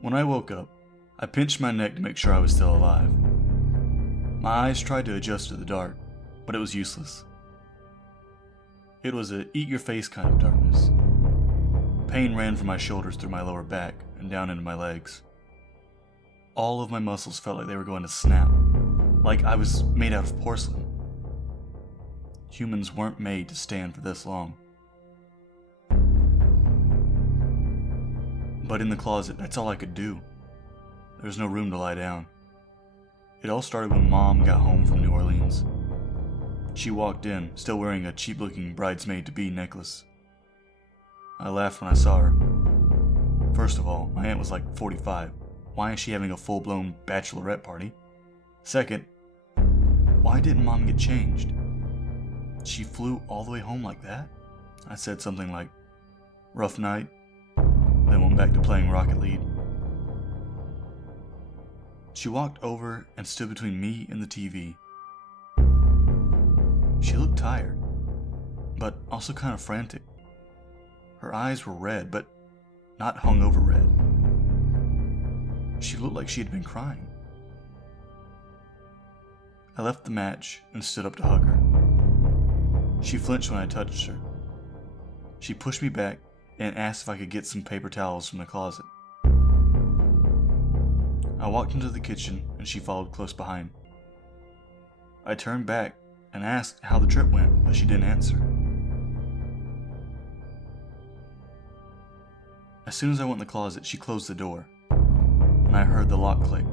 When I woke up, I pinched my neck to make sure I was still alive. My eyes tried to adjust to the dark, but it was useless. It was a eat-your-face kind of darkness. Pain ran from my shoulders through my lower back and down into my legs. All of my muscles felt like they were going to snap, like I was made out of porcelain. Humans weren't made to stand for this long. But in the closet, that's all I could do. There was no room to lie down. It all started when Mom got home from New Orleans. She walked in, still wearing a cheap-looking bridesmaid-to-be necklace. I laughed when I saw her. First of all, my aunt was like 45. Why is she having a full-blown bachelorette party? Second, why didn't Mom get changed? She flew all the way home like that? I said something like, rough night, then went back to playing Rocket League. She walked over and stood between me and the TV. She looked tired, but also kind of frantic. Her eyes were red, but not hungover red. She looked like she had been crying. I left the match and stood up to hug her. She flinched when I touched her. She pushed me back and asked if I could get some paper towels from the closet. I walked into the kitchen and she followed close behind. I turned back and asked how the trip went, but she didn't answer. As soon as I went in the closet, she closed the door, and I heard the lock click.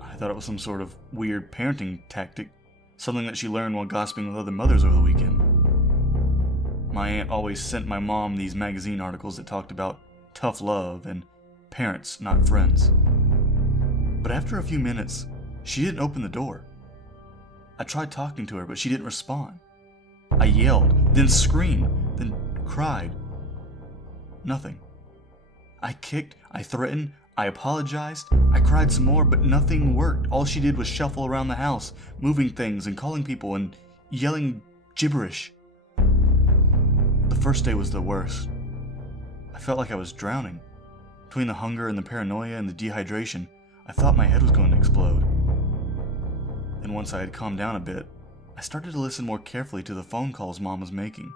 I thought it was some sort of weird parenting tactic, something that she learned while gossiping with other mothers over the weekend. My aunt always sent my mom these magazine articles that talked about tough love and parents, not friends. But after a few minutes, she didn't open the door. I tried talking to her, but she didn't respond. I yelled, then screamed, then cried. Nothing. I kicked, I threatened, I apologized, I cried some more, but nothing worked. All she did was shuffle around the house, moving things and calling people and yelling gibberish. The first day was the worst. I felt like I was drowning. Between the hunger and the paranoia and the dehydration, I thought my head was going to explode. Then once I had calmed down a bit, I started to listen more carefully to the phone calls Mom was making.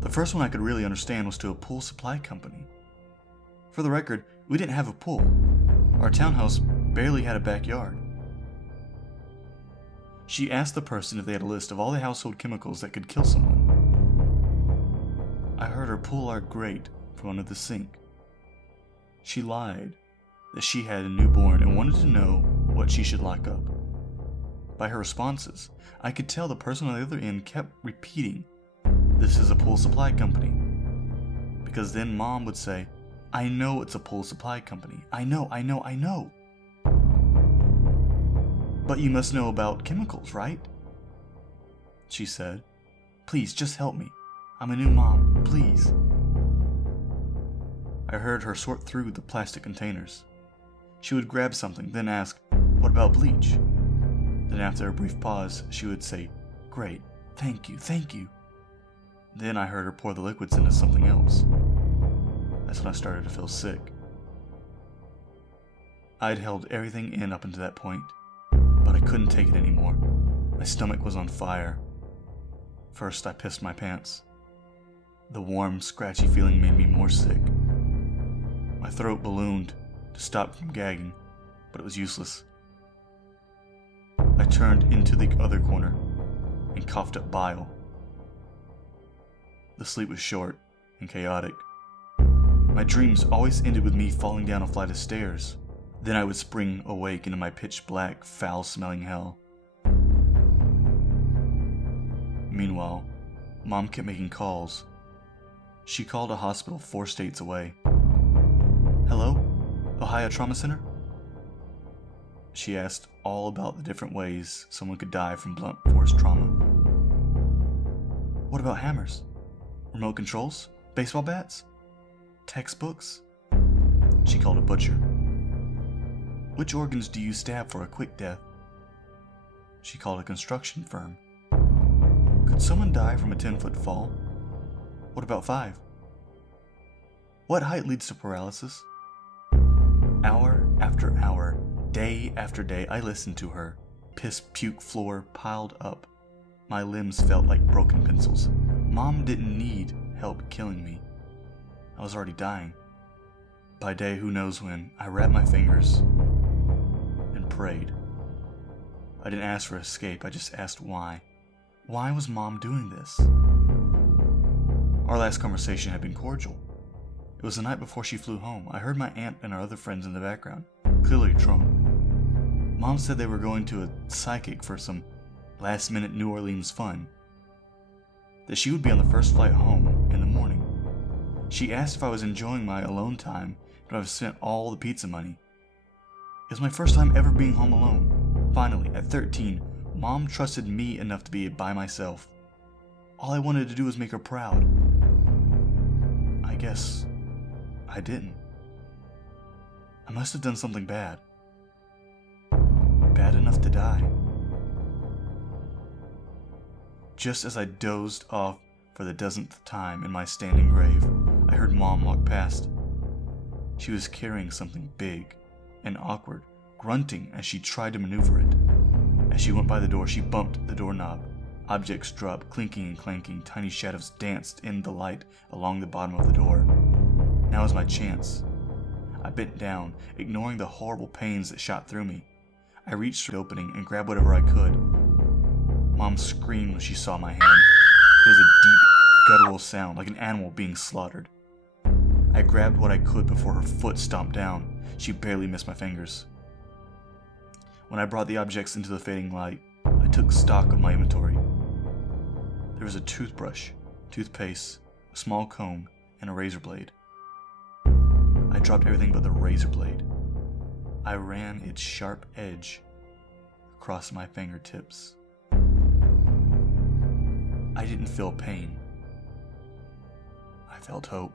The first one I could really understand was to a pool supply company. For the record, we didn't have a pool. Our townhouse barely had a backyard. She asked the person if they had a list of all the household chemicals that could kill someone. I heard her pull our grate from under the sink. She lied that she had a newborn and wanted to know what she should lock up. By her responses, I could tell the person on the other end kept repeating, "This is a pool supply company." Because then Mom would say, "I know it's a pool supply company. I know. But you must know about chemicals, right?" She said, "Please, just help me. I'm a new mom, please." I heard her sort through the plastic containers. She would grab something, then ask, "What about bleach?" Then after a brief pause, she would say, "Great, thank you." Then I heard her pour the liquids into something else. That's when I started to feel sick. I'd held everything in up until that point, but I couldn't take it anymore. My stomach was on fire. First, I pissed my pants. The warm, scratchy feeling made me more sick. My throat ballooned to stop from gagging, but it was useless. I turned into the other corner and coughed up bile. The sleep was short and chaotic. My dreams always ended with me falling down a flight of stairs. Then I would spring awake into my pitch-black, foul-smelling hell. Meanwhile, Mom kept making calls. She called a hospital 4 states away. "Hello? Ohio Trauma Center?" She asked all about the different ways someone could die from blunt force trauma. "What about hammers? Remote controls? Baseball bats? Textbooks?" She called a butcher. "Which organs do you stab for a quick death?" She called a construction firm. "Could someone die from a 10-foot fall? What about 5? What height leads to paralysis? Hour after hour, day after day, I listened to her. Piss puke floor piled up. My limbs felt like broken pencils. Mom didn't need help killing me. I was already dying. By day, who knows when, I wrapped my fingers and prayed. I didn't ask for escape, I just asked why. Why was Mom doing this? Our last conversation had been cordial. It was the night before she flew home. I heard my aunt and our other friends in the background, clearly drunk. Mom said they were going to a psychic for some last-minute New Orleans fun. That she would be on the first flight home in the morning. She asked if I was enjoying my alone time, but I've spent all the pizza money. It was my first time ever being home alone. Finally, at 13, Mom trusted me enough to be by myself. All I wanted to do was make her proud. I guess I didn't. I must have done something bad. Bad enough to die. Just as I dozed off for the dozenth time in my standing grave, I heard Mom walk past. She was carrying something big and awkward, grunting as she tried to maneuver it. As she went by the door, she bumped the doorknob. Objects dropped, clinking and clanking. Tiny shadows danced in the light along the bottom of the door. Now was my chance. I bent down, ignoring the horrible pains that shot through me. I reached through the opening and grabbed whatever I could. Mom screamed when she saw my hand. It was a deep, guttural sound, like an animal being slaughtered. I grabbed what I could before her foot stomped down. She barely missed my fingers. When I brought the objects into the fading light, I took stock of my inventory. There was a toothbrush, toothpaste, a small comb, and a razor blade. I dropped everything but the razor blade. I ran its sharp edge across my fingertips. I didn't feel pain. I felt hope.